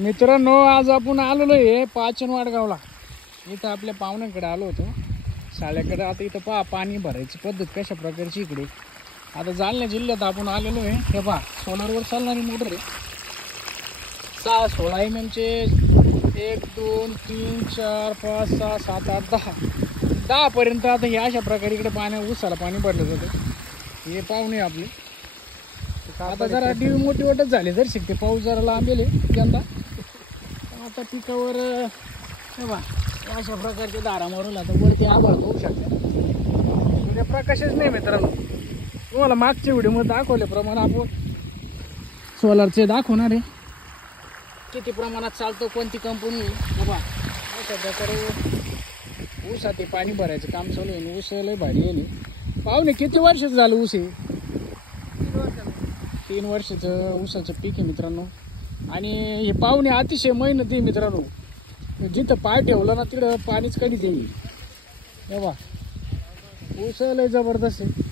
मित्रांनो, आज आपण आलेलो आहे पाचनवाडगावला. इथं आपल्या पाहुण्यांकडे आलो होतो शाळेकडे. आता इथं पहा पाणी भरायची पद्धत कशा प्रकारची इकडे. आता जालना जिल्ह्यात आपण आलेलो आहे. हे पहा सोलरवर चालणारी मोटर आहे. 16 MM चे 1 2 3 4 5 6 7 8 10 पर्यंत. आता हे अशा प्रकारे इकडे ऊसाला पाणी भरलं जातं. हे पाहुणे आपले. आता जरा डी मोठी वाटत झाली जर शिकते. पाऊस जरा लांबेले यंदा. आता पिकावर अशा प्रकारचे दारा मारून आता वरती आभाळ होऊ शकते. म्हणजे प्रकाशच नाही मित्रांनो. तुम्हाला मागच्या व्हिडिओमध्ये दाखवल्याप्रमाणे आपण सोलारचे दाखवणार आहे. किती प्रमाणात चालतो, कोणती कंपनी बाबा. अशा प्रकारे ऊसात पाणी भरायचं काम चालू आहे. ऊस लय भारी येईल. पाहुणे किती वर्षाचं झालं ऊस आहे? 3 वर्षाचं ऊसाचं पीक आहे मित्रांनो. आणि हे पाहुणे अतिशय मेहनत आहे मित्रांनो. जिथं पाय ठेवला ना तिथं पाणीच कधीच येईल. बघा ऊस लय जबरदस्त आहे.